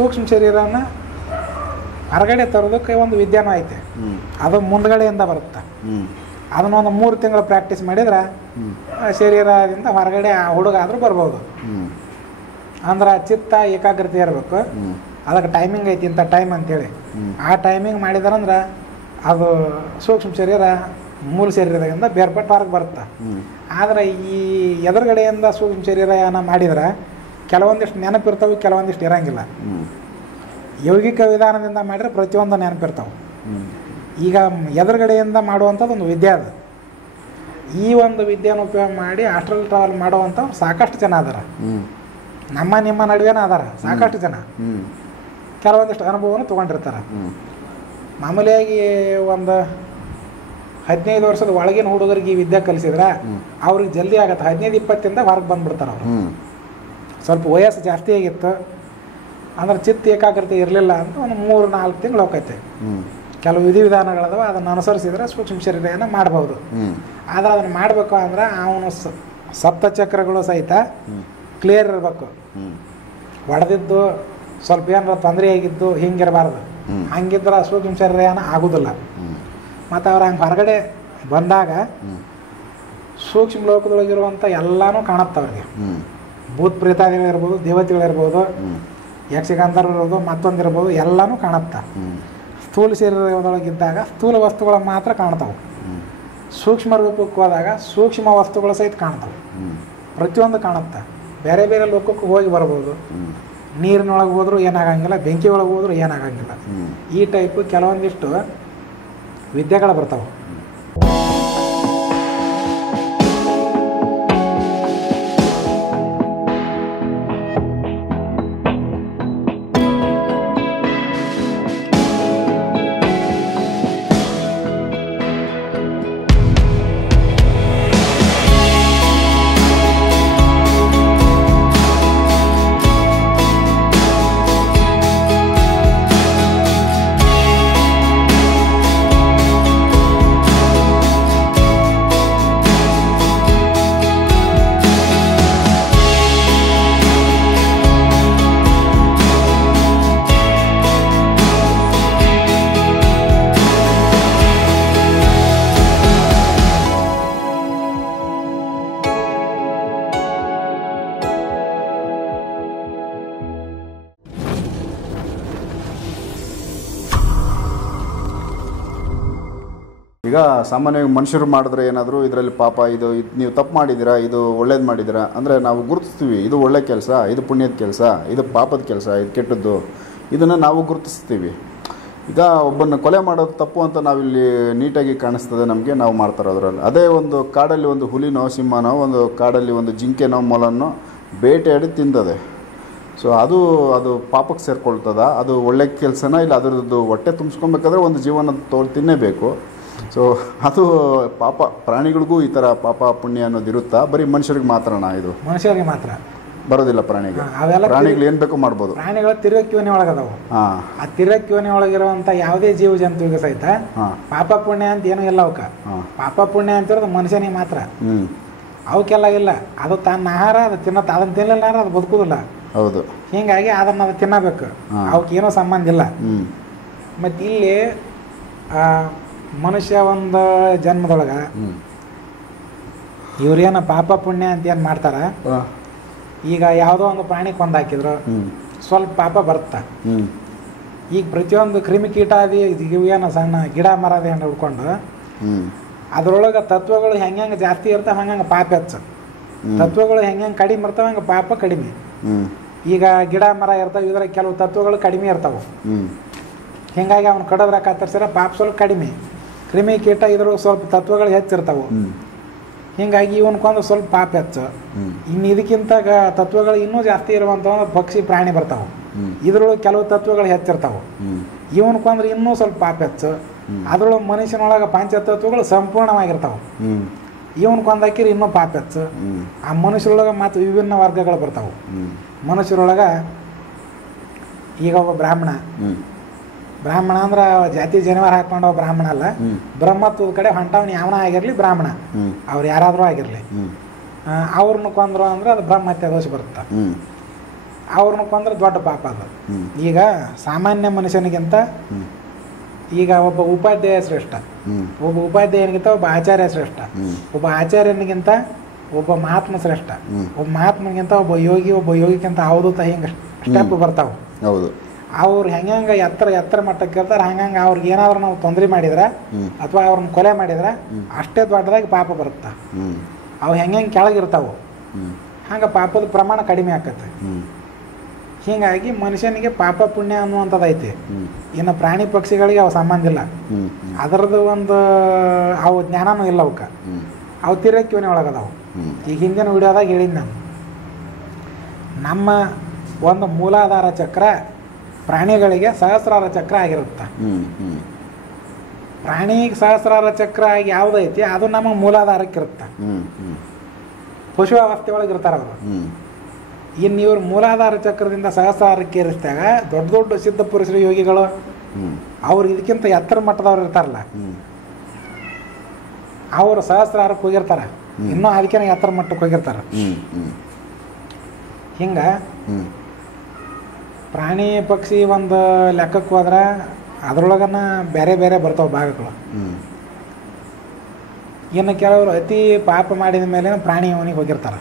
ಸೂಕ್ಷ್ಮ ಶರೀರನ ಹೊರಗಡೆ ತರೋದಕ್ಕೆ ಒಂದು ವಿದ್ಯಾನ ಐತೆ. ಅದು ಮುಂದ್ಗಡೆಯಿಂದ ಬರುತ್ತೆ. ಅದನ್ನೊಂದು 3 ತಿಂಗಳು ಪ್ರಾಕ್ಟೀಸ್ ಮಾಡಿದ್ರೆ ಶರೀರದಿಂದ ಹೊರಗಡೆ ಆ ಹುಡುಗ ಆದರೂ ಬರ್ಬೋದು. ಅಂದ್ರೆ ಚಿತ್ತ ಏಕಾಗ್ರತೆ ಇರಬೇಕು. ಅದಕ್ಕೆ ಟೈಮಿಂಗ್ ಐತಿ ಇಂಥ ಟೈಮ್ ಅಂತೇಳಿ. ಆ ಟೈಮಿಂಗ್ ಮಾಡಿದಾರಂದ್ರೆ ಅದು ಸೂಕ್ಷ್ಮ ಶರೀರ ಮೂಲ ಶರೀರದಿಂದ ಬೇರ್ಪಟ್ಟು ಹೊರಗೆ ಬರುತ್ತೆ. ಆದರೆ ಈ ಎದುರುಗಡೆಯಿಂದ ಸೂಕ್ಷ್ಮ ಶರೀರ ಏನೋ ಮಾಡಿದ್ರೆ ಕೆಲವೊಂದಿಷ್ಟು ನೆನಪಿರ್ತಾವೆ, ಕೆಲವೊಂದಿಷ್ಟು ಇರೋಂಗಿಲ್ಲ. ಯೌಗಿಕ ವಿಧಾನದಿಂದ ಮಾಡಿದ್ರೆ ಪ್ರತಿಯೊಂದು ನೆನಪಿರ್ತಾವೆ. ಈಗ ಎದುರುಗಡೆಯಿಂದ ಮಾಡುವಂಥದ್ದು ಒಂದು ವಿದ್ಯೆ ಅದು. ಈ ಒಂದು ವಿದ್ಯೆನ ಉಪಯೋಗ ಮಾಡಿ ಆಸ್ಟ್ರಲ್ ಟ್ರಾವೆಲ್ ಮಾಡುವಂಥವ್ರು ಸಾಕಷ್ಟು ಜನ ಅದಾರ. ನಿಮ್ಮ ನಡುವೆನ ಅದಾರ ಸಾಕಷ್ಟು ಜನ. ಕೆಲವೊಂದಿಷ್ಟು ಅನುಭವವನ್ನು ತೊಗೊಂಡಿರ್ತಾರೆ. ಮಾಮೂಲಿಯಾಗಿ ಒಂದು 15 ವರ್ಷದ ಒಳಗಿನ ಹುಡುಗರಿಗೆ ಈ ವಿದ್ಯೆ ಕಲಿಸಿದ್ರೆ ಅವ್ರಿಗೆ ಜಲ್ದಿ ಆಗತ್ತೆ. 15-20 ಹೊರಗೆ ಬಂದುಬಿಡ್ತಾರೆ ಅವರು. ಸ್ವಲ್ಪ ವಯಸ್ಸು ಜಾಸ್ತಿ ಆಗಿತ್ತು ಅಂದ್ರೆ ಚಿತ್ತ ಏಕಾಗ್ರತೆ ಇರಲಿಲ್ಲ ಅಂತ ಒಂದು 3-4 ತಿಂಗಳು ಹೋಗೈತೆ. ಕೆಲವು ವಿಧಿವಿಧಾನಗಳದಾವ, ಅದನ್ನು ಅನುಸರಿಸಿದ್ರೆ ಸೂಕ್ಷ್ಮ ಶರೀರನ ಮಾಡ್ಬೋದು. ಆದರೆ ಅದನ್ನು ಮಾಡಬೇಕು ಅಂದ್ರೆ ಅವನು ಸಪ್ತಚಕ್ರಗಳು ಸಹಿತ ಕ್ಲಿಯರ್ ಇರಬೇಕು. ಹೊಡೆದಿದ್ದು ಸ್ವಲ್ಪ ಏನಾರ ತೊಂದರೆ ಆಗಿದ್ದು ಹಿಂಗಿರಬಾರ್ದು. ಹಂಗಿದ್ರೆ ಸೂಕ್ಷ್ಮ ಶರೀರ ಏನೋ ಆಗೋದಿಲ್ಲ. ಮತ್ತು ಅವ್ರು ಹಂಗೆ ಹೊರಗಡೆ ಬಂದಾಗ ಸೂಕ್ಷ್ಮ ಲೋಕದೊಳಗಿರುವಂಥ ಎಲ್ಲನೂ ಕಾಣುತ್ತೆ ಅವ್ರಿಗೆ. ಭೂತ್ ಪ್ರೇತಾದಿಗಳಿರ್ಬೋದು, ದೇವತೆಗಳಿರ್ಬೋದು, ಯಕ್ಷಗಾಂಧರ್ವ ಇರ್ಬೋದು, ಮತ್ತೊಂದಿರ್ಬೋದು, ಎಲ್ಲನೂ ಕಾಣುತ್ತೆ. ಸ್ಥೂಲ ಶರೀರದೊಳಗಿದ್ದಾಗ ಸ್ಥೂಲ ವಸ್ತುಗಳು ಮಾತ್ರ ಕಾಣ್ತಾವೆ. ಸೂಕ್ಷ್ಮ ರೂಪಕ್ಕೆ ಹೋದಾಗ ಸೂಕ್ಷ್ಮ ವಸ್ತುಗಳು ಸಹಿತ ಕಾಣ್ತಾವೆ. ಪ್ರತಿಯೊಂದು ಕಾಣುತ್ತೆ. ಬೇರೆ ಬೇರೆ ಲೋಕಕ್ಕೆ ಹೋಗಿ ಬರ್ಬೋದು. ನೀರಿನೊಳಗೆ ಹೋದ್ರೂ ಏನಾಗಂಗಿಲ್ಲ, ಬೆಂಕಿ ಒಳಗೆ ಹೋದ್ರೂ ಏನಾಗಂಗಿಲ್ಲ. ಈ ಟೈಪು ಕೆಲವೊಂದಿಷ್ಟು ವಿದ್ಯೆಗಳು ಬರ್ತಾವೆ. ಈಗ ಸಾಮಾನ್ಯವಾಗಿ ಮನುಷ್ಯರು ಮಾಡಿದ್ರೆ ಏನಾದರೂ ಇದರಲ್ಲಿ ಪಾಪ ಇದು ನೀವು ತಪ್ಪು ಮಾಡಿದ್ದೀರಾ, ಇದು ಒಳ್ಳೇದು ಮಾಡಿದ್ದೀರಾ ಅಂದರೆ ನಾವು ಗುರುತಿಸ್ತೀವಿ. ಇದು ಒಳ್ಳೆ ಕೆಲಸ, ಇದು ಪುಣ್ಯದ ಕೆಲಸ, ಇದು ಪಾಪದ ಕೆಲಸ, ಇದು ಕೆಟ್ಟದ್ದು, ಇದನ್ನು ನಾವು ಗುರುತಿಸ್ತೀವಿ. ಈಗ ಒಬ್ಬನ್ನು ಕೊಲೆ ಮಾಡೋದು ತಪ್ಪು ಅಂತ ನಾವಿಲ್ಲಿ ನೀಟಾಗಿ ಕಾಣಿಸ್ತದೆ ನಮಗೆ, ನಾವು ಮಾಡ್ತಾರೆ ಅದರಲ್ಲಿ. ಅದೇ ಒಂದು ಕಾಡಲ್ಲಿ ಒಂದು ಹುಲಿನೋ ಸಿಂಹನೋ, ಒಂದು ಕಾಡಲ್ಲಿ ಒಂದು ಜಿಂಕೆನೋ ಮೊಲನೋ ಬೇಟೆಯಾಡಿ ತಿಂದದೆ. ಸೊ ಅದು ಪಾಪಕ್ಕೆ ಸೇರ್ಕೊಳ್ತದ? ಅದು ಒಳ್ಳೆ ಕೆಲಸನ? ಇಲ್ಲ ಅದರದ್ದು ಹೊಟ್ಟೆ ತುಂಬಿಸ್ಕೊಬೇಕಾದ್ರೆ ಒಂದು ಜೀವನ ತಿನ್ನಬೇಕು. ಸೊ ಅದು ಪಾಪ ಪ್ರಾಣಿಗಳಿಗೂ ಈ ಥರ ಪಾಪ ಪುಣ್ಯ ಅನ್ನೋದು ಇರುತ್ತಾ? ಬರೀ ಮನುಷ್ಯರಿಗೆ ಮಾತ್ರನಾ? ಇದು ಮನುಷ್ಯರಿಗೆ ಮಾತ್ರ ಬರೋದಿಲ್ಲ. ಪ್ರಾಣಿಗಳು ಏನು ಬೇಕೋ ಮಾಡ್ಬೋದು. ಪ್ರಾಣಿಗಳು ತಿರ್ಗಕ್ ಯೋನಿ ಒಳಗದಾವು. ಆ ತಿರ್ಗಕ್ ಯೋನಿ ಒಳಗಿರುವಂಥ ಯಾವುದೇ ಜೀವ ಜಂತುವಿಗೆ ಸಹಿತ ಪಾಪ ಪುಣ್ಯ ಅಂತ ಏನೂ ಇಲ್ಲ ಅವಕ್ಕೆ. ಪಾಪ ಪುಣ್ಯ ಅಂತಿರೋದು ಮನುಷ್ಯನಿಗೆ ಮಾತ್ರ. ಅವಕ್ಕೆಲ್ಲ ಇಲ್ಲ. ಅದು ತನ್ನ ಆಹಾರ ಅದು ಅದನ್ನು ತಿನ್ನಲಿಲ್ಲ ಅದು ಬದುಕುದಿಲ್ಲ. ಹೌದು. ಹೀಗಾಗಿ ಅದನ್ನು ಅದು ತಿನ್ನಬೇಕು. ಅವಕ್ಕೆ ಏನೂ ಸಂಬಂಧ ಇಲ್ಲ. ಮತ್ತು ಇಲ್ಲಿ ಮನುಷ್ಯ ಒಂದು ಜನ್ಮದೊಳಗೆ ಇವ್ರೇನು ಪಾಪ ಪುಣ್ಯ ಅಂತ ಏನು ಮಾಡ್ತಾರ, ಈಗ ಯಾವುದೋ ಒಂದು ಪ್ರಾಣಿ ಕೊಂದಾಕಿದ್ರು ಸ್ವಲ್ಪ ಪಾಪ ಬರುತ್ತೆ. ಈಗ ಪ್ರತಿಯೊಂದು ಕ್ರಿಮಿಕೀಟ ಇವೇನು ಸಣ್ಣ ಗಿಡ ಮರದ ಏನು ಹಿಡ್ಕೊಂಡು ಅದರೊಳಗೆ ತತ್ವಗಳು ಹೆಂಗೆ ಜಾಸ್ತಿ ಇರ್ತಾವೆ ಹಂಗೆ ಪಾಪ ಹೆಚ್ಚು. ತತ್ವಗಳು ಹೆಂಗೆ ಕಡಿಮೆ ಇರ್ತಾವೆ ಹಂಗೆ ಪಾಪ ಕಡಿಮೆ. ಈಗ ಗಿಡ ಮರ ಇರ್ತಾವೆ, ಇದ್ರಾಗ ಕೆಲವು ತತ್ವಗಳು ಕಡಿಮೆ ಇರ್ತಾವೆ. ಹೀಗಾಗಿ ಅವ್ನು ಕಡೋದ್ರ ಕತ್ತರಿಸಿದ್ರೆ ಪಾಪ ಸ್ವಲ್ಪ ಕಡಿಮೆ. ಕ್ರಿಮಿ ಕೀಟ ಇದ್ರು ಸ್ವಲ್ಪ ತತ್ವಗಳು ಹೆಚ್ಚಿರ್ತಾವೆ. ಹೀಗಾಗಿ ಇವನ್ಕೊಂದು ಸ್ವಲ್ಪ ಪಾಪ ಹೆಚ್ಚು. ಇನ್ನು ಇದಕ್ಕಿಂತ ತತ್ವಗಳು ಇನ್ನೂ ಜಾಸ್ತಿ ಇರುವಂಥ ಪಕ್ಷಿ ಪ್ರಾಣಿ ಬರ್ತಾವೆ. ಇದ್ರೊಳಗೆ ಕೆಲವು ತತ್ವಗಳು ಹೆಚ್ಚಿರ್ತಾವೆ. ಇವನ್ಕೊಂದ್ರೆ ಇನ್ನೂ ಸ್ವಲ್ಪ ಪಾಪ ಹೆಚ್ಚು. ಅದ್ರೊಳಗೆ ಮನುಷ್ಯನೊಳಗೆ ಪಂಚತತ್ವಗಳು ಸಂಪೂರ್ಣವಾಗಿರ್ತಾವೆ. ಇವನ್ಕೊಂದಾಕಿರಿ ಇನ್ನೂ ಪಾಪ ಹೆಚ್ಚು. ಆ ಮನುಷ್ಯರೊಳಗೆ ಮತ್ತು ವಿಭಿನ್ನ ವರ್ಗಗಳು ಬರ್ತಾವೆ. ಮನುಷ್ಯರೊಳಗೆ ಈಗ ಒಬ್ಬ ಬ್ರಾಹ್ಮಣ ಅಂದ್ರೆ ಜಾತಿ ಜನಿವಾರ ಹಾಕೊಂಡು ಬ್ರಾಹ್ಮಣ ಅಲ್ಲ. ಬ್ರಹ್ಮತ್ವದ ಕಡೆ ಹೊಂಟವನು ಯಾವನ ಆಗಿರಲಿ ಬ್ರಾಹ್ಮಣ, ಅವ್ರು ಯಾರಾದರೂ ಆಗಿರಲಿ. ಅವ್ರನ್ನ ಕೊಂದ್ರು ಅಂದ್ರೆ ಅದು ಬ್ರಹ್ಮತ್ಯ ದೋಷ ಬರುತ್ತೆ. ಅವ್ರನ್ನ ಕೊಂದ್ರೆ ದೊಡ್ಡ ಪಾಪ ಅದು. ಈಗ ಸಾಮಾನ್ಯ ಮನುಷ್ಯನಿಗಿಂತ ಈಗ ಒಬ್ಬ ಉಪಾಧ್ಯಾಯ ಶ್ರೇಷ್ಠ, ಒಬ್ಬ ಉಪಾಧ್ಯಾಯನಿಗಿಂತ ಒಬ್ಬ ಆಚಾರ್ಯ ಶ್ರೇಷ್ಠ, ಒಬ್ಬ ಆಚಾರ್ಯನಿಗಿಂತ ಒಬ್ಬ ಮಹಾತ್ಮ ಶ್ರೇಷ್ಠ, ಒಬ್ಬ ಮಹಾತ್ಮನಿಗಿಂತ ಒಬ್ಬ ಯೋಗಿ, ಒಬ್ಬ ಯೋಗಿಗಿಂತ ಅವಧೂತ, ಹಿಂಗೆ ಸ್ಟೆಪ್ ಬರ್ತಾವೆ. ಹೌದು. ಅವ್ರು ಹೆಂಗೆ ಎತ್ತರ ಮಟ್ಟಕ್ಕೆ ಇರ್ತಾರೆ, ಹಂಗಂಗೆ ಅವ್ರಿಗೆ ಏನಾದ್ರು ನಾವು ತೊಂದರೆ ಮಾಡಿದ್ರೆ ಅಥವಾ ಅವ್ರನ್ನ ಕೊಲೆ ಮಾಡಿದ್ರೆ ಅಷ್ಟೇ ದೊಡ್ಡದಾಗಿ ಪಾಪ ಬರುತ್ತೆ. ಅವು ಹೆಂಗೆ ಕೆಳಗಿರ್ತಾವೆ ಹಂಗೆ ಪಾಪದ ಪ್ರಮಾಣ ಕಡಿಮೆ ಆಕತ್ತೆ. ಹೀಗಾಗಿ ಮನುಷ್ಯನಿಗೆ ಪಾಪ ಪುಣ್ಯ ಅನ್ನುವಂಥದ್ದು ಐತಿ. ಇನ್ನು ಪ್ರಾಣಿ ಪಕ್ಷಿಗಳಿಗೆ ಅವು ಸಂಬಂಧ ಇಲ್ಲ, ಅದರದ್ದು ಒಂದು ಅವು ಜ್ಞಾನನೂ ಇಲ್ಲ ಅವಕ್ಕೆ, ಅವು ತಿರಕ್ಕಿವನೇ ಒಳಗದಾವು. ಈಗ ಹಿಂದಿನ ವಿಡಿಯೋದಾಗ ಹೇಳಿದ್ದು ನಾನು, ನಮ್ಮ ಒಂದು ಮೂಲಾಧಾರ ಚಕ್ರ ಪ್ರಾಣಿಗಳಿಗೆ ಸಹಸ್ರಾರ ಚಕ್ರ ಆಗಿರುತ್ತೆ. ಪ್ರಾಣಿಗೆ ಸಹಸ್ರಾರ ಚಕ್ರ ಆಗಿ ಯಾವುದೈತಿ ಅದು ನಮ್ಮ ಮೂಲಾಧಾರಕ್ಕೆ ಇರುತ್ತೆ. ಪಶು ಅವಸ್ಥೆ ಒಳಗೆ ಇರ್ತಾರೆ ಅವರು. ಇನ್ನು ಇವ್ರು ಮೂಲಾಧಾರ ಚಕ್ರದಿಂದ ಸಹಸ್ರಾರಕ್ಕೆ ಏರಿಸಿದಾಗ ದೊಡ್ಡ ದೊಡ್ಡ ಸಿದ್ಧ ಪುರುಷರು ಯೋಗಿಗಳು ಅವ್ರು ಇದಕ್ಕಿಂತ ಎತ್ತರ ಮಟ್ಟದವ್ರು ಇರ್ತಾರಲ್ಲ, ಅವರು ಸಹಸ್ರಾರಕ್ಕೆ ಹೋಗಿರ್ತಾರೆ, ಇನ್ನೂ ಅದಕ್ಕೆ ಎತ್ತರ ಮಟ್ಟಕ್ಕೆ ಹೋಗಿರ್ತಾರೆ. ಹಿಂಗೆ ಪ್ರಾಣಿ ಪಕ್ಷಿ ಒಂದು ಲೆಕ್ಕಕ್ಕೆ ಹೋದ್ರೆ ಅದ್ರೊಳಗನ ಬೇರೆ ಬೇರೆ ಬರ್ತಾವೆ ಭಾಗಗಳು. ಇನ್ನು ಕೆಲವರು ಅತಿ ಪಾಪ ಮಾಡಿದ ಮೇಲೆ ಪ್ರಾಣಿ ಅವನಿಗೆ ಹೋಗಿರ್ತಾರೆ.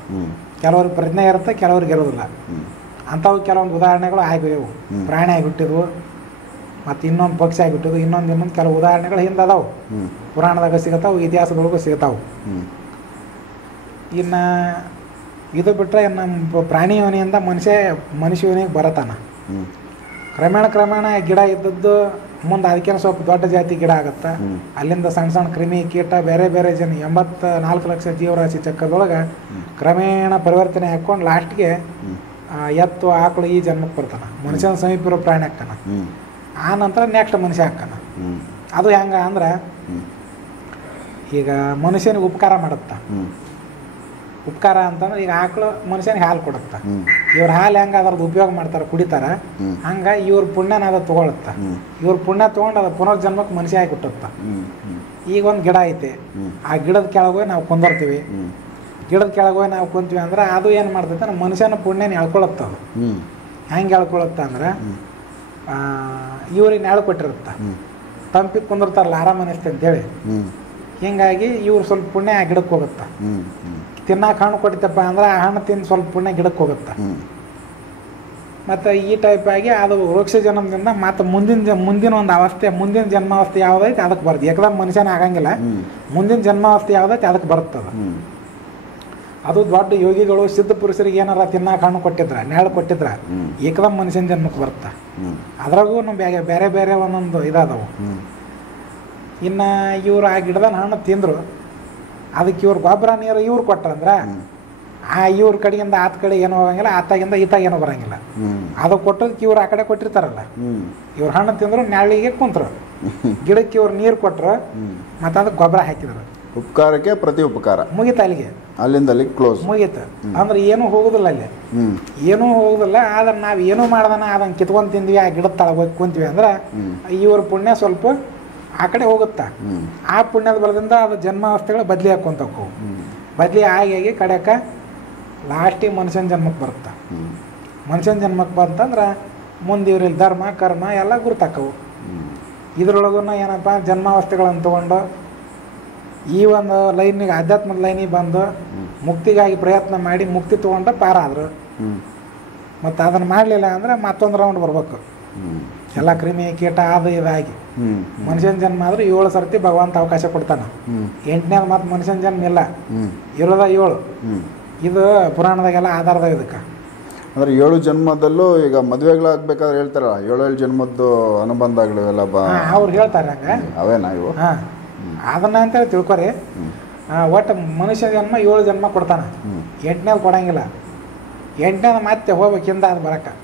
ಕೆಲವ್ರಿಗೆ ಪ್ರಜ್ಞೆ ಇರುತ್ತೆ, ಕೆಲವ್ರಿಗೆ ಇರೋದಿಲ್ಲ. ಅಂಥವು ಕೆಲವೊಂದು ಉದಾಹರಣೆಗಳು ಆಗಿವೆ. ಪ್ರಾಣಿ ಆಗಿಬಿಟ್ಟಿದ್ವು, ಮತ್ತು ಇನ್ನೊಂದು ಪಕ್ಷಿ ಆಗಿಬಿಟ್ಟಿದ್ವು, ಇನ್ನೊಂದು ಕೆಲವು ಉದಾಹರಣೆಗಳು ಹಿಂದೆ ಅದಾವು. ಪುರಾಣದಾಗ ಸಿಗತಾವು, ಇತಿಹಾಸದೊಳಗೂ ಸಿಗ್ತಾವು. ಇನ್ನು ಇದು ಬಿಟ್ಟರೆ ನಮ್ಮ ಪ್ರಾಣಿ ಯೋನಿಯಿಂದ ಮನುಷ್ಯ ಯೋನಿಗೆ ಬರತಾನ. ಕ್ರಮೇಣ ಗಿಡ ಇದ್ದದ್ದು ಮುಂದೆ ಅದಕ್ಕೇನು ಸ್ವಲ್ಪ ದೊಡ್ಡ ಜಾತಿ ಗಿಡ ಆಗುತ್ತೆ. ಅಲ್ಲಿಂದ ಸಣ್ಣ ಸಣ್ಣ ಕ್ರಿಮಿ ಕೀಟ ಬೇರೆ ಬೇರೆ 84 ಲಕ್ಷ ಜೀವರಾಶಿ ಚಕ್ರದೊಳಗೆ ಕ್ರಮೇಣ ಪರಿವರ್ತನೆ ಹಾಕ್ಕೊಂಡು ಲಾಸ್ಟ್ಗೆ ಎತ್ತು ಆಕಳು ಈ ಜನ್ಮಕ್ಕೆ ಬರ್ತಾನೆ. ಮನುಷ್ಯನ ಸಮೀಪ ಇರೋ ಪ್ರಾಣಿ ಹಾಕ್ತಾನೆ. ಆ ನಂತರ ನೆಕ್ಸ್ಟ್ ಮನುಷ್ಯ ಹಾಕ್ತಾನೆ. ಅದು ಹೆಂಗೆ ಅಂದ್ರೆ, ಈಗ ಮನುಷ್ಯನಿಗೆ ಉಪಕಾರ ಮಾಡುತ್ತ. ಉಪಕಾರ ಅಂತಂದ್ರೆ ಈಗ ಆಕಳು ಮನುಷ್ಯನಿಗೆ ಹಾಲು ಕೊಡುತ್ತ. ಇವ್ರ ಹಾಲು ಹೆಂಗೆ ಅದ್ರದ್ದು ಉಪಯೋಗ ಮಾಡ್ತಾರೆ, ಕುಡಿತಾರೆ, ಹಂಗೆ ಇವ್ರ ಪುಣ್ಯನ ಅದು ತೊಗೊಳುತ್ತ. ಇವ್ರ ಪುಣ್ಯ ತೊಗೊಂಡು ಅದು ಪುನರ್ಜನ್ಮಕ್ಕೆ ಮನುಷ್ಯ ಆಗಿ ಹುಟ್ಟುತ್ತ. ಈಗ ಒಂದು ಗಿಡ ಐತೆ, ಆ ಗಿಡದ ಕೆಳಗೋಗಿ ನಾವು ಕುಂದಿರ್ತೀವಿ. ಗಿಡದ ಕೆಳಗೋಗಿ ನಾವು ಕುಂತೀವಿ ಅಂದ್ರೆ ಅದು ಏನು ಮಾಡ್ತೈತೆ, ನಮ್ಮ ಮನುಷ್ಯನ ಪುಣ್ಯನ ಎಳ್ಕೊಳತ್ತ. ಅದು ಹೆಂಗೆ ಎಳ್ಕೊಳುತ್ತ ಅಂದ್ರೆ, ಇವ್ರಿಗೆ ನೆರಳು ಕೊಟ್ಟಿರುತ್ತೆ, ತಂಪಿಗೆ ಕುಂದಿರ್ತಾರಲ್ಲ ಆರಾಮ ಅನಿಸ್ತದೆ ಅಂತೇಳಿ. ಹೀಗಾಗಿ ಇವ್ರು ಸ್ವಲ್ಪ ಪುಣ್ಯ ಆ ಗಿಡಕ್ಕೆ ಹೋಗುತ್ತೆ. ತಿನ್ನಕ್ಕೆ ಹಣ್ಣು ಕೊಟ್ಟಿತ್ತಪ್ಪ ಅಂದ್ರೆ ಆ ಹಣ್ಣು ತಿಂದು ಸ್ವಲ್ಪ ಪುಣ್ಯ ಗಿಡಕ್ಕೆ ಹೋಗುತ್ತೆ. ಮತ್ತು ಈ ಟೈಪ್ ಆಗಿ ಅದು ವೃಕ್ಷ ಜನ್ಮದಿಂದ ಮತ್ತು ಮುಂದಿನ ಒಂದು ಅವಸ್ಥೆ, ಮುಂದಿನ ಜನ್ಮಾವಸ್ಥೆ ಯಾವುದೈತೆ ಅದಕ್ಕೆ ಬರುತ್ತೆ. ಏಕದಮ್ ಮನುಷ್ಯನ ಆಗಂಗಿಲ್ಲ, ಮುಂದಿನ ಜನ್ಮಾವಸ್ಥೆ ಯಾವುದೈತೆ ಅದಕ್ಕೆ ಬರುತ್ತದೆ. ಅದು ದೊಡ್ಡ ಯೋಗಿಗಳು ಸಿದ್ಧ ಪುರುಷರಿಗೆ ಏನಾರ ತಿನ್ನಕ್ಕೆ ಹಣ್ಣು ಕೊಟ್ಟಿದ್ರೆ, ನೆರಳು ಕೊಟ್ಟಿದ್ರೆ ಏಕದಮ್ ಮನುಷ್ಯನ ಜನ್ಮಕ್ಕೆ ಬರುತ್ತೆ. ಅದ್ರಾಗೂ ಬೇರೆ ಬೇರೆ ಒಂದೊಂದು ಇದಾದವು. ಇನ್ನು ಇವರು ಆ ಗಿಡದ ಹಣ್ಣು ತಿಂದರು, ಅದಕ್ಕೆ ಇವ್ರು ಗೊಬ್ಬರ ನೀರು ಇವ್ರು ಕೊಟ್ರಂದ್ರೆ ಆ ಇವ್ರ ಕಡೆಯಿಂದ ಆತ ಕಡೆ ಏನೂ ಹೋಗಂಗಿಲ್ಲ, ಆತಾಗಿಂದ ಈತಾಗ ಏನೂ ಬರೋಂಗಿಲ್ಲ. ಅದು ಕೊಟ್ಟದಕ್ಕೆ ಇವ್ರು ಆ ಕಡೆ ಕೊಟ್ಟಿರ್ತಾರಲ್ಲ, ಇವ್ರು ಹಣ್ಣು ತಿಂದರು, ನೆರಳಿಗೆ ಕುಂತರು, ಗಿಡಕ್ಕೆ ಇವ್ರು ನೀರು ಕೊಟ್ಟರು, ಮತ್ತು ಅದಕ್ಕೆ ಗೊಬ್ಬರ ಹಾಕಿದ್ರು. ಉಪಕಾರಕ್ಕೆ ಪ್ರತಿ ಉಪಕಾರ ಮುಗೀತು, ಅಲ್ಲಿಗೆ ಅಲ್ಲಿ ಕ್ಲೋಸ್ ಮುಗೀತು. ಅಂದ್ರೆ ಏನೂ ಹೋಗುದಿಲ್ಲ, ಅಲ್ಲಿ ಏನೂ ಹೋಗುದಿಲ್ಲ. ಆದ್ರೆ ನಾವು ಏನೂ ಮಾಡ್ದಾನ ಅದನ್ನು ಕಿತ್ಕೊಂಡು ತಿಂದ್ವಿ, ಆ ಗಿಡದ ತಳಗೆ ಹೋಗಿ ಕುಂತೀವಿ ಅಂದ್ರೆ ಇವ್ರ ಪುಣ್ಯ ಸ್ವಲ್ಪ ಆ ಕಡೆ ಹೋಗುತ್ತಾ. ಆ ಪುಣ್ಯದ ಬಲದಿಂದ ಅದು ಜನ್ಮಾವಸ್ಥೆಗಳು ಬದಲಿ ಹಾಕೊಂತ ಹೋಗು. ಬದಲಿ ಆಗಿ ಕಡೆಕ ಲಾಸ್ಟಿಗೆ ಮನುಷ್ಯನ ಜನ್ಮಕ್ಕೆ ಬರುತ್ತೆ. ಮನುಷ್ಯನ ಜನ್ಮಕ್ಕೆ ಬಂತಂದ್ರೆ ಮುಂದೆ ಇವ್ರಲ್ಲಿ ಧರ್ಮ ಕರ್ಮ ಎಲ್ಲ ಗುರುತಾಕವು. ಇದ್ರೊಳಗೂ ಏನಪ್ಪ, ಜನ್ಮಾವಸ್ಥೆಗಳನ್ನು ತೊಗೊಂಡು ಈ ಒಂದು ಲೈನಿಗೆ, ಆಧ್ಯಾತ್ಮದ ಲೈನಿಗೆ ಬಂದು ಮುಕ್ತಿಗಾಗಿ ಪ್ರಯತ್ನ ಮಾಡಿ ಮುಕ್ತಿ ತೊಗೊಂಡು ಪಾರಾದ್ರು. ಮತ್ತು ಅದನ್ನು ಮಾಡಲಿಲ್ಲ ಅಂದರೆ ಮತ್ತೊಂದು ರೌಂಡ್ ಬರ್ಬೇಕು. ಎಲ್ಲ ಕ್ರಿಮಿ ಕೀಟ ಅದು ಇದಾಗಿ ಮನುಷ್ಯನ ಜನ್ಮ ಆದ್ರೆ 7 ಸರ್ತಿ ಭಗವಂತ ಅವಕಾಶ ಕೊಡ್ತಾನೆ. 8ನೇದು ಮತ್ತು ಮನುಷ್ಯನ ಜನ್ಮ ಇಲ್ಲ, ಇರೋದ 7. ಇದು ಪುರಾಣದಾಗೆಲ್ಲ ಆಧಾರದಾಗ ಇದಕ್ಕೆ. ಅಂದ್ರೆ 7 ಜನ್ಮದಲ್ಲೂ ಈಗ ಮದುವೆಗಳಾಗಬೇಕಾದ್ರೆ ಹೇಳ್ತಾರಲ್ಲ, 7 ಜನ್ಮದ್ದು ಅನುಬಂಧಗಳು ಎಲ್ಲ ಅವ್ರು ಹೇಳ್ತಾರೆ ಹಂಗೆ. ಅವೇನಾ ಇವು? ಅದನ್ನ ಅಂತೇಳಿ ತಿಳ್ಕೊರಿ. ಒಟ್ಟು ಮನುಷ್ಯ ಜನ್ಮ 7 ಜನ್ಮ ಕೊಡ್ತಾನೆ, 8ನೇದು ಕೊಡಂಗಿಲ್ಲ. 8ನೇದು ಮತ್ತೆ ಹೋಗ್ಬೇಕಿಂದ ಅದು ಬರಕ್ಕೆ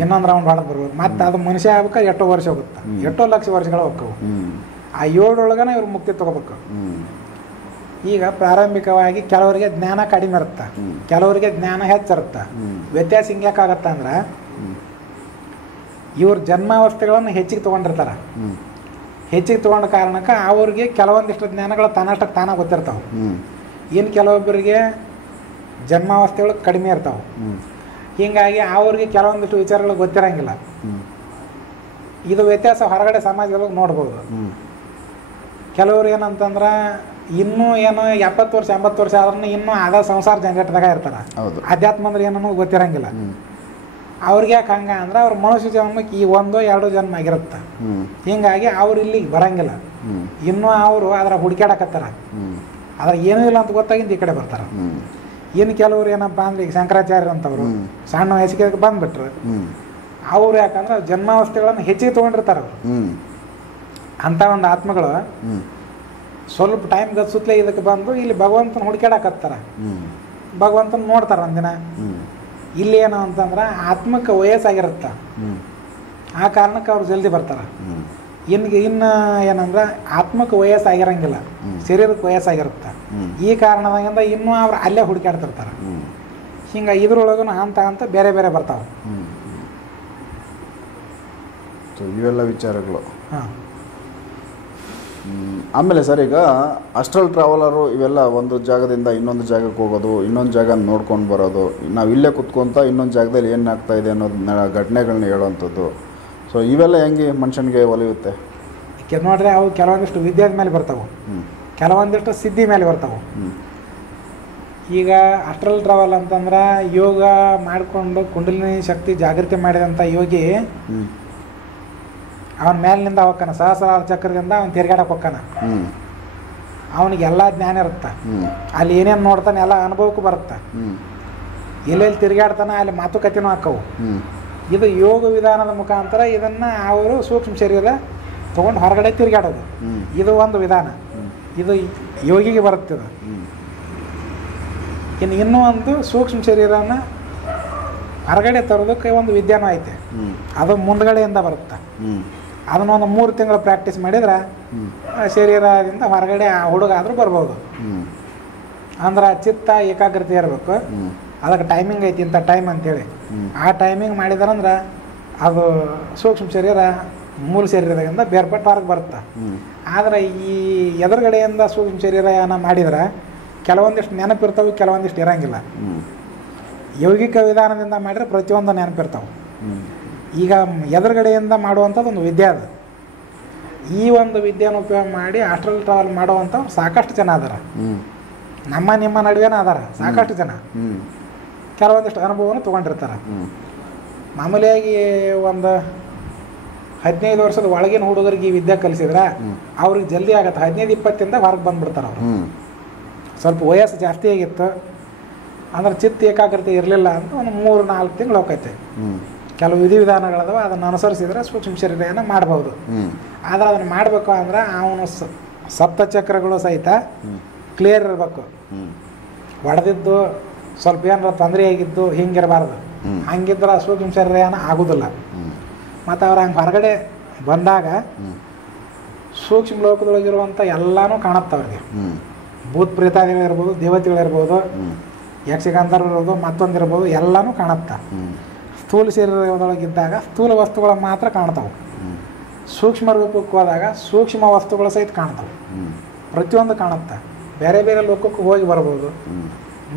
ಇನ್ನೊಂದು ರೌಂಡ್ ಹೊಡೆದು ಬರ್ಬೇಕು. ಮತ್ತೆ ಅದು ಮನುಷ್ಯ ಆಗ್ಬೇಕು, ಎಷ್ಟೋ ವರ್ಷ ಹೋಗುತ್ತೆ, ಎಷ್ಟೋ ಲಕ್ಷ ವರ್ಷಗಳು ಹೋಗ್ತವು. ಆ 7 ಒಳಗನ ಇವ್ರು ಮುಕ್ತಿ ತಗೋಬೇಕು. ಈಗ ಪ್ರಾರಂಭಿಕವಾಗಿ ಕೆಲವರಿಗೆ ಜ್ಞಾನ ಕಡಿಮೆ ಇರುತ್ತೆ, ಕೆಲವರಿಗೆ ಜ್ಞಾನ ಹೆಚ್ಚಿರುತ್ತೆ. ವ್ಯತ್ಯಾಸ ಹಿಂಗ್ಯಾಕಾಗತ್ತೆ ಅಂದ್ರೆ, ಇವ್ರ ಜನ್ಮಾವಸ್ಥೆಗಳನ್ನು ಹೆಚ್ಚಿಗೆ ತೊಗೊಂಡಿರ್ತಾರೆ. ಹೆಚ್ಚಿಗೆ ತೊಗೊಂಡ ಕಾರಣಕ್ಕೆ ಅವ್ರಿಗೆ ಕೆಲವೊಂದಿಷ್ಟು ಜ್ಞಾನಗಳು ತನ್ನಷ್ಟಕ್ಕೆ ತಾನಾಗ ಗೊತ್ತಿರ್ತಾವೆ. ಇನ್ನು ಕೆಲವೊಬ್ಬರಿಗೆ ಜನ್ಮಾವಸ್ಥೆಗಳು ಕಡಿಮೆ ಇರ್ತಾವೆ. ಹೀಗಾಗಿ ಅವ್ರಿಗೆ ಕೆಲವೊಂದಿಷ್ಟು ವಿಚಾರಗಳು ಗೊತ್ತಿರಂಗಿಲ್ಲ. ಇದು ವ್ಯತ್ಯಾಸ ಹೊರಗಡೆ ಸಮಾಜದೊಳಗೆ ನೋಡ್ಬೋದು. ಕೆಲವ್ರು ಏನಂತಂದ್ರೆ ಇನ್ನೂ ಏನು 70 ವರ್ಷ 80 ವರ್ಷ ಆದ್ರೂ ಇನ್ನೂ ಅದ ಸಂಸಾರ ಜಂಜಾಟದಾಗ ಇರ್ತಾರೆ. ಅಧ್ಯಾತ್ಮ ಅಂದ್ರೆ ಏನನ್ನೋ ಗೊತ್ತಿರಂಗಿಲ್ಲ. ಅವ್ರಿಗೆ ಯಾಕೆ ಹಂಗೆ ಅಂದ್ರೆ ಅವ್ರ ಮನುಷ್ಯ ಜನ್ಮಕ್ಕೆ ಈ 1-2 ಜನ್ಮ ಆಗಿರುತ್ತೆ. ಹೀಗಾಗಿ ಅವ್ರು ಇಲ್ಲಿಗೆ ಬರಂಗಿಲ್ಲ. ಇನ್ನೂ ಅವರು ಅದರ ಹುಡುಕ್ಯಾಡಕತ್ತಾರ. ಅದ್ರ ಏನೂ ಇಲ್ಲ ಅಂತ ಗೊತ್ತಾಗಿಂದ ಈ ಕಡೆ ಬರ್ತಾರೆ. ಇನ್ನು ಕೆಲವ್ರು ಏನಪ್ಪ ಅಂದ್ರೆ ಈಗ ಶಂಕರಾಚಾರ್ಯ ಅಂತವ್ರು ಸಣ್ಣ ವಯಸ್ಸಿಗೆ ಬಂದ್ಬಿಟ್ರು. ಅವ್ರು ಯಾಕಂದ್ರೆ ಜನ್ಮಾವಸ್ಥೆಗಳನ್ನು ಹೆಚ್ಚಿಗೆ ತೊಗೊಂಡಿರ್ತಾರೆ ಅವರು. ಅಂಥ ಒಂದು ಆತ್ಮಗಳು ಸ್ವಲ್ಪ ಟೈಮ್ ಗತ್ಸುತ್ತಲೇ ಇದಕ್ಕೆ ಬಂದು ಇಲ್ಲಿ ಭಗವಂತನ ಹುಡುಕ್ಯಾಡಕತ್ತಾರ. ಭಗವಂತನ ನೋಡ್ತಾರ ಒಂದಿನ. ಇಲ್ಲಿ ಏನು ಅಂತಂದ್ರೆ ಆತ್ಮಕ್ಕೆ ವಯಸ್ಸಾಗಿರುತ್ತೆ. ಆ ಕಾರಣಕ್ಕೆ ಅವ್ರು ಜಲ್ದಿ ಬರ್ತಾರೆ. ಇನ್ನು ಏನಂದ್ರೆ ಆತ್ಮಕ್ಕೆ ವಯಸ್ಸಾಗಿರಂಗಿಲ್ಲ, ಶರೀರಕ್ಕೆ ವಯಸ್ಸಾಗಿರುತ್ತೆ. ಈ ಕಾರಣದಾಗಿಂದ ಇನ್ನೂ ಅವ್ರು ಅಲ್ಲೇ ಹುಡುಕ್ಯಾಡ್ತಿರ್ತಾರೆ. ಹಿಂಗೆ ಇದ್ರೊಳಗೂ ಅಂತ ಬೇರೆ ಬೇರೆ ಬರ್ತಾವೆ. ಇವೆಲ್ಲ ವಿಚಾರಗಳು. ಹಾಂ. ಆಮೇಲೆ ಸರ್, ಈಗ ಅಸ್ಟ್ರಲ್ ಟ್ರಾವೆಲರು ಇವೆಲ್ಲ ಒಂದು ಜಾಗದಿಂದ ಇನ್ನೊಂದು ಜಾಗಕ್ಕೆ ಹೋಗೋದು, ಇನ್ನೊಂದು ಜಾಗ ನೋಡ್ಕೊಂಡು ಬರೋದು, ನಾವು ಇಲ್ಲೇ ಕುತ್ಕೊಂತ ಇನ್ನೊಂದು ಜಾಗದಲ್ಲಿ ಏನಾಗ್ತಾ ಇದೆ ಅನ್ನೋದನ್ನ ಘಟನೆಗಳನ್ನ ಹೇಳುವಂಥದ್ದು. ಸೊ ಇವೆಲ್ಲ ಹೆಂಗೆ ಮನುಷ್ಯನಿಗೆ ಒಲಿಯುತ್ತೆ? ನೋಡ್ರಿ, ಅವು ಕೆಲವೊಂದಿಷ್ಟು ವಿದ್ಯೆ ಮೇಲೆ ಬರ್ತಾವೆ, ಕೆಲವೊಂದಿಷ್ಟು ಸಿದ್ಧಿ ಮೇಲೆ ಬರ್ತಾವೆ. ಈಗ ಅಸ್ಟ್ರಲ್ ಟ್ರಾವೆಲ್ ಅಂತಂದ್ರೆ ಯೋಗ ಮಾಡಿಕೊಂಡು ಕುಂಡಲಿನಿ ಶಕ್ತಿ ಜಾಗೃತಿ ಮಾಡಿದಂಥ ಯೋಗಿ ಅವನ ಮೇಲಿನಿಂದ ಹೋಗ್ತಾನ, ಸಹಸ್ರಾರ ಚಕ್ರದಿಂದ ಅವನು ತಿರ್ಗಾಡಕ್ಕೆ ಹೋಗ್ತಾನ. ಅವನಿಗೆಲ್ಲ ಜ್ಞಾನ ಇರುತ್ತೆ. ಅಲ್ಲಿ ಏನೇನು ನೋಡ್ತಾನೆ ಎಲ್ಲ ಅನುಭವಕ್ಕೂ ಬರುತ್ತೆ. ಎಲ್ಲೆಲ್ಲಿ ತಿರುಗಾಡ್ತಾನೆ ಅಲ್ಲಿ ಮಾತುಕತೆನೂ ಹಾಕವು. ಇದು ಯೋಗ ವಿಧಾನದ ಮುಖಾಂತರ ಇದನ್ನು ಅವರು ಸೂಕ್ಷ್ಮ ಶರೀರ ತೊಗೊಂಡು ಹೊರಗಡೆ ತಿರುಗಾಡೋದು. ಇದು ಒಂದು ವಿಧಾನ. ಇದು ಯೋಗಿಗೆ ಬರುತ್ತಿದೆ. ಇನ್ನೂ ಒಂದು ಸೂಕ್ಷ್ಮ ಶರೀರನ ಹೊರಗಡೆ ತರೋದಕ್ಕೆ ಒಂದು ವಿದ್ಯಾನೂ ಐತೆ. ಅದು ಮುಂದ್ಗಡೆಯಿಂದ ಬರುತ್ತೆ. ಅದನ್ನೊಂದು 3 ತಿಂಗಳು ಪ್ರಾಕ್ಟೀಸ್ ಮಾಡಿದ್ರೆ ಶರೀರದಿಂದ ಹೊರಗಡೆ ಆ ಹುಡುಗ ಆದರೂ ಬರ್ಬೋದು. ಅಂದ್ರೆ ಚಿತ್ತ ಏಕಾಗ್ರತೆ ಇರಬೇಕು. ಅದಕ್ಕೆ ಟೈಮಿಂಗ್ ಐತಿ, ಇಂಥ ಟೈಮ್ ಅಂತೇಳಿ. ಆ ಟೈಮಿಂಗ್ ಮಾಡಿದಾರಂದ್ರೆ ಅದು ಸೂಕ್ಷ್ಮ ಶರೀರ ಮೂಲ ಶರೀರದಿಂದ ಬೇರ್ಪಟ್ಟು ಹೊರಗೆ ಬರುತ್ತೆ. ಆದರೆ ಈ ಎದುರುಗಡೆಯಿಂದ ಸೂಕ್ಷ್ಮ ಶರೀರ ಏನೋ ಮಾಡಿದ್ರೆ ಕೆಲವೊಂದಿಷ್ಟು ನೆನಪಿರ್ತಾವೆ, ಕೆಲವೊಂದಿಷ್ಟು ಇರೋಂಗಿಲ್ಲ. ಯೌಗಿಕ ವಿಧಾನದಿಂದ ಮಾಡಿದ್ರೆ ಪ್ರತಿಯೊಂದು ನೆನಪಿರ್ತಾವೆ. ಈಗ ಎದುರುಗಡೆಯಿಂದ ಮಾಡುವಂಥದ್ದು ಒಂದು ವಿದ್ಯೆ ಅದು. ಈ ಒಂದು ವಿದ್ಯೆನ ಉಪಯೋಗ ಮಾಡಿ ಆಸ್ಟ್ರಲ್ ಟ್ರಾವೆಲ್ ಮಾಡುವಂಥವ್ರು ಸಾಕಷ್ಟು ಜನ ಅದಾರ. ನಿಮ್ಮ ನಡುವೆನ ಅದಾರ ಸಾಕಷ್ಟು ಜನ. ಕೆಲವೊಂದಿಷ್ಟು ಅನುಭವವನ್ನು ತೊಗೊಂಡಿರ್ತಾರೆ. ಮಾಮೂಲಿಯಾಗಿ ಒಂದು 15 ವರ್ಷದ ಒಳಗಿನ ಹುಡುಗರಿಗೆ ಈ ವಿದ್ಯೆ ಕಲಿಸಿದ್ರೆ ಅವ್ರಿಗೆ ಜಲ್ದಿ ಆಗತ್ತೆ. 15-20 ಹೊರಗೆ ಬಂದುಬಿಡ್ತಾರೆ ಅವರು. ಸ್ವಲ್ಪ ವಯಸ್ಸು ಜಾಸ್ತಿ ಆಗಿತ್ತು ಅಂದ್ರೆ ಚಿತ್ತ ಏಕಾಗ್ರತೆ ಇರಲಿಲ್ಲ ಅಂತ ಒಂದು 3-4 ತಿಂಗಳು ಹೋಗೈತೆ. ಕೆಲವು ವಿಧಿವಿಧಾನಗಳದಾವ, ಅದನ್ನು ಅನುಸರಿಸಿದ್ರೆ ಸೂಕ್ಷ್ಮ ಶರೀರನ ಮಾಡ್ಬೋದು. ಆದರೆ ಅದನ್ನು ಮಾಡಬೇಕು ಅಂದ್ರೆ ಅವನು ಸಪ್ತಚಕ್ರಗಳು ಸಹಿತ ಕ್ಲಿಯರ್ ಇರಬೇಕು. ಒಡೆದಿದ್ದು ಸ್ವಲ್ಪ ಏನಾರ ತೊಂದರೆ ಆಗಿದ್ದು ಹಿಂಗಿರಬಾರ್ದು. ಹಂಗಿದ್ರೆ ಸೂಕ್ಷ್ಮ ಶರೀರ ಆಗೋದಿಲ್ಲ. ಮತ್ತು ಅವ್ರು ಹಂಗೆ ಹೊರಗಡೆ ಬಂದಾಗ ಸೂಕ್ಷ್ಮ ಲೋಕದೊಳಗಿರುವಂಥ ಎಲ್ಲನೂ ಕಾಣುತ್ತೆ ಅವ್ರಿಗೆ. ಭೂತ್ ಪ್ರೇತಾದಿಗಳಿರ್ಬೋದು, ದೇವತೆಗಳಿರ್ಬೋದು, ಯಕ್ಷಗಾಂಧರ್ವಿರ್ಬೋದು, ಮತ್ತೊಂದಿರ್ಬೋದು, ಎಲ್ಲನೂ ಕಾಣುತ್ತೆ. ಸ್ಥೂಲ ಶರೀರದೊಳಗಿದ್ದಾಗ ಸ್ಥೂಲ ವಸ್ತುಗಳು ಮಾತ್ರ ಕಾಣ್ತಾವೆ. ಸೂಕ್ಷ್ಮ ರೂಪಕ್ಕೆ ಹೋದಾಗ ಸೂಕ್ಷ್ಮ ವಸ್ತುಗಳು ಸಹಿತ ಕಾಣ್ತಾವೆ. ಪ್ರತಿಯೊಂದು ಕಾಣುತ್ತೆ. ಬೇರೆ ಬೇರೆ ಲೋಕಕ್ಕೆ ಹೋಗಿ ಬರ್ಬೋದು.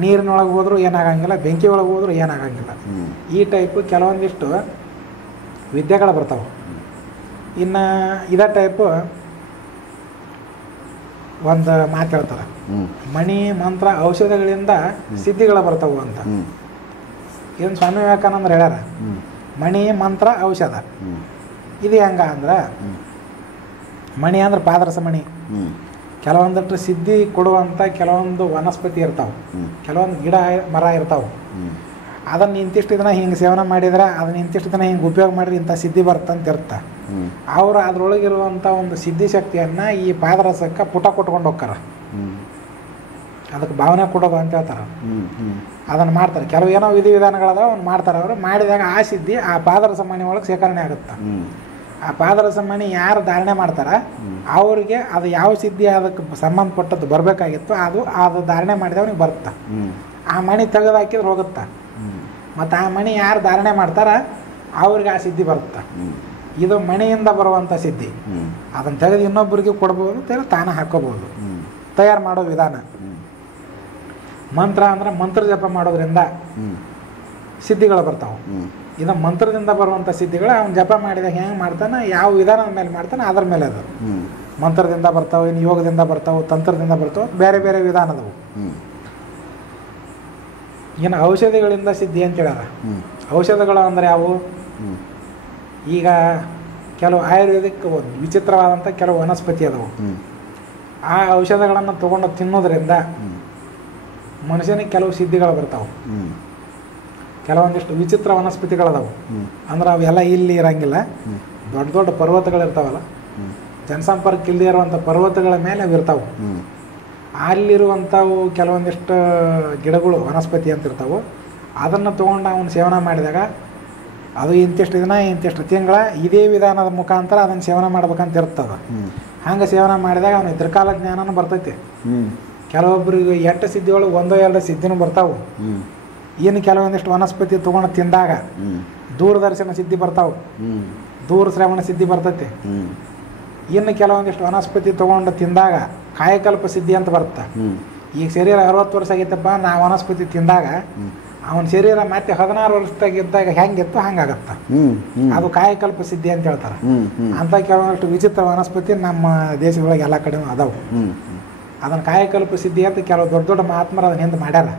ನೀರಿನೊಳಗೆ ಹೋದ್ರೂ ಏನಾಗಂಗಿಲ್ಲ, ಬೆಂಕಿ ಒಳಗೆ ಹೋದ್ರೂ ಏನಾಗಂಗಿಲ್ಲ. ಈ ಟೈಪು ಕೆಲವೊಂದಿಷ್ಟು ವಿದ್ಯೆಗಳು ಬರ್ತಾವೆ. ಇನ್ನು ಇದೇ ಟೈಪು ಒಂದು ಮಾತು ಹೇಳ್ತಾರೆ, ಮಣಿ ಮಂತ್ರ ಔಷಧಗಳಿಂದ ಸಿದ್ಧಿಗಳು ಬರ್ತಾವೆ ಅಂತ. ಏನು ಸ್ವಾಮಿ ವಿವೇಕಾನಂದರು ಹೇಳ್ಯಾರ, ಮಣಿ ಮಂತ್ರ ಔಷಧ. ಇದು ಹೆಂಗ ಅಂದ್ರೆ ಮಣಿ ಅಂದ್ರೆ ಪಾದರಸ ಮಣಿ. ಕೆಲವೊಂದಷ್ಟು ಸಿದ್ಧಿ ಕೊಡುವಂಥ ಕೆಲವೊಂದು ವನಸ್ಪತಿ ಇರ್ತಾವೆ, ಕೆಲವೊಂದು ಗಿಡ ಮರ ಇರ್ತಾವೆ. ಅದನ್ನು ಇಂತಿಷ್ಟು ದಿನ ಹಿಂಗೆ ಸೇವನೆ ಮಾಡಿದ್ರೆ, ಅದನ್ನ ಇಂತಿಷ್ಟು ದಿನ ಹಿಂಗೆ ಉಪಯೋಗ ಮಾಡಿದ್ರೆ ಇಂಥ ಸಿದ್ಧಿ ಬರ್ತಂತ ಇರುತ್ತೆ. ಅವರು ಅದರೊಳಗಿರುವಂಥ ಒಂದು ಸಿದ್ಧಿ ಶಕ್ತಿಯನ್ನು ಈ ಪಾದರಸಕ್ಕೆ ಪುಟ ಕೊಟ್ಕೊಂಡು ಹೋಗ್ತಾರ. ಅದಕ್ಕೆ ಭಾವನೆ ಕೊಡೋದು ಅಂತ ಹೇಳ್ತಾರೆ. ಅದನ್ನು ಮಾಡ್ತಾರೆ. ಕೆಲವು ಏನೋ ವಿಧಿವಿಧಾನಗಳದಾವ, ಅವ್ನು ಮಾಡ್ತಾರೆ. ಅವರು ಮಾಡಿದಾಗ ಆ ಸಿದ್ಧಿ ಆ ಪಾದರಸ ಮಣಿ ಒಳಗೆ ಶೇಖರಣೆ ಆಗುತ್ತೆ. ಆ ಪಾದರಸ ಮಣಿ ಯಾರು ಧಾರಣೆ ಮಾಡ್ತಾರೆ ಅವ್ರಿಗೆ ಅದು ಯಾವ ಸಿದ್ಧಿ ಅದಕ್ಕೆ ಸಂಬಂಧಪಟ್ಟದ್ದು ಬರಬೇಕಾಗಿತ್ತು ಅದು ಧಾರಣೆ ಮಾಡಿದವನಿಗೆ ಬರುತ್ತೆ. ಆ ಮಣಿ ತೆಗೆದು ಹಾಕಿದ್ರೆ ಹೋಗುತ್ತೆ. ಮತ್ತು ಆ ಮಣಿ ಯಾರು ಧಾರಣೆ ಮಾಡ್ತಾರ ಅವ್ರಿಗೆ ಆ ಸಿದ್ಧಿ ಬರುತ್ತೆ. ಇದು ಮಣಿಯಿಂದ ಬರುವಂಥ ಸಿದ್ಧಿ. ಅದನ್ನು ತೆಗೆದು ಇನ್ನೊಬ್ಬರಿಗೆ ಕೊಡ್ಬೋದು, ತೆಗೆದು ತಾನೇ ಹಾಕೋಬೋದು. ತಯಾರು ಮಾಡೋ ವಿಧಾನ. ಮಂತ್ರ ಅಂದ್ರೆ ಮಂತ್ರ ಜಪ ಮಾಡೋದ್ರಿಂದ ಸಿದ್ಧಿಗಳು ಬರ್ತಾವೆ. ಇದು ಮಂತ್ರದಿಂದ ಬರುವಂಥ ಸಿದ್ಧಿಗಳು ಅವ್ನು ಜಪ ಮಾಡಿದಾಗ ಹೆಂಗೆ ಮಾಡ್ತಾನೆ, ಯಾವ ವಿಧಾನದ ಮೇಲೆ ಮಾಡ್ತಾನೆ ಅದ್ರ ಮೇಲೆ ಅದು. ಮಂತ್ರದಿಂದ ಬರ್ತಾವೆ, ಇನ್ನು ಯೋಗದಿಂದ ಬರ್ತಾವೆ, ತಂತ್ರದಿಂದ ಬರ್ತಾವೆ, ಬೇರೆ ಬೇರೆ ವಿಧಾನ ಅದಾವು. ಇನ್ನು ಔಷಧಿಗಳಿಂದ ಸಿದ್ಧಿ ಅಂತ ಹೇಳ್ಯಾರ. ಔಷಧಗಳು ಅಂದರೆ ಯಾವುವು? ಈಗ ಕೆಲವು ಆಯುರ್ವೇದಿಕ್ ವಿಚಿತ್ರವಾದಂಥ ಕೆಲವು ವನಸ್ಪತಿ ಅದಾವು. ಆ ಔಷಧಗಳನ್ನು ತೊಗೊಂಡು ತಿನ್ನೋದ್ರಿಂದ ಮನುಷ್ಯನಿಗೆ ಕೆಲವು ಸಿದ್ಧಿಗಳು ಬರ್ತಾವೆ. ಕೆಲವೊಂದಿಷ್ಟು ವಿಚಿತ್ರ ವನಸ್ಪತಿಗಳದಾವು. ಅಂದ್ರೆ ಅವೆಲ್ಲ ಇಲ್ಲಿ ಇರಂಗಿಲ್ಲ. ದೊಡ್ಡ ದೊಡ್ಡ ಪರ್ವತಗಳಿರ್ತಾವಲ್ಲ, ಜನಸಂಪರ್ಕ ಇಲ್ಲದೆ ಇರುವಂಥ ಪರ್ವತಗಳ ಮೇಲೆ ಅವು ಇರ್ತಾವೆ. ಅಲ್ಲಿರುವಂಥವು ಕೆಲವೊಂದಿಷ್ಟು ಗಿಡಗಳು ವನಸ್ಪತಿ ಅಂತ ಇರ್ತಾವೆ. ಅದನ್ನು ತೊಗೊಂಡು ಅವನು ಸೇವನೆ ಮಾಡಿದಾಗ ಅದು ಇಂತಿಷ್ಟು ದಿನ ಇಂತಿಷ್ಟು ತಿಂಗಳ ಇದೇ ವಿಧಾನದ ಮುಖಾಂತರ ಅದನ್ನು ಸೇವನೆ ಮಾಡ್ಬೇಕಂತ ಇರ್ತದೆ. ಹಂಗೆ ಸೇವನೆ ಮಾಡಿದಾಗ ಅವನು ಇದ್ರಕಾಲ ಜ್ಞಾನನೂ ಬರ್ತೈತಿ. ಕೆಲವೊಬ್ಬರಿಗೆ 8 ಸಿದ್ಧಿಗಳು 1-2 ಸಿದ್ಧಿನೂ ಬರ್ತಾವೆ. ಇನ್ನು ಕೆಲವೊಂದಿಷ್ಟು ವನಸ್ಪತಿ ತೊಗೊಂಡು ತಿಂದಾಗ ದೂರದರ್ಶನ ಸಿದ್ಧಿ ಬರ್ತಾವೆ, ದೂರ ಶ್ರವಣ ಸಿದ್ಧಿ ಬರ್ತೈತಿ. ಇನ್ನು ಕೆಲವೊಂದಿಷ್ಟು ವನಸ್ಪತಿ ತೊಗೊಂಡು ತಿಂದಾಗ ಕಾಯಕಲ್ಪ ಸಿದ್ಧಿ ಅಂತ ಬರುತ್ತೆ. ಈಗ ಶರೀರ 60 ವರ್ಷ ಆಗೈತಪ್ಪ, ನಾ ವನಸ್ಪತಿ ತಿಂದಾಗ ಅವನ ಶರೀರ ಮತ್ತೆ 16 ವರ್ಷದಾಗಿದ್ದಾಗ ಹೆಂಗಿತ್ತು ಹಂಗಾಗತ್ತ. ಅದು ಕಾಯಕಲ್ಪ ಸಿದ್ಧಿ ಅಂತ ಹೇಳ್ತಾರೆ. ಅಂತ ಕೆಲವೊಂದಿಷ್ಟು ವಿಚಿತ್ರ ವನಸ್ಪತಿ ನಮ್ಮ ದೇಶದೊಳಗೆ ಎಲ್ಲ ಕಡೆ ಅದಾವು. ಅದನ್ನು ಕಾಯಕಲ್ಪ ಸಿದ್ಧಿ ಅಂತ ಕೆಲವು ದೊಡ್ಡ ದೊಡ್ಡ ಮಹಾತ್ಮರು ಅದನ್ನ ಹಿಂದೆ ಮಾಡ್ಯಾರ.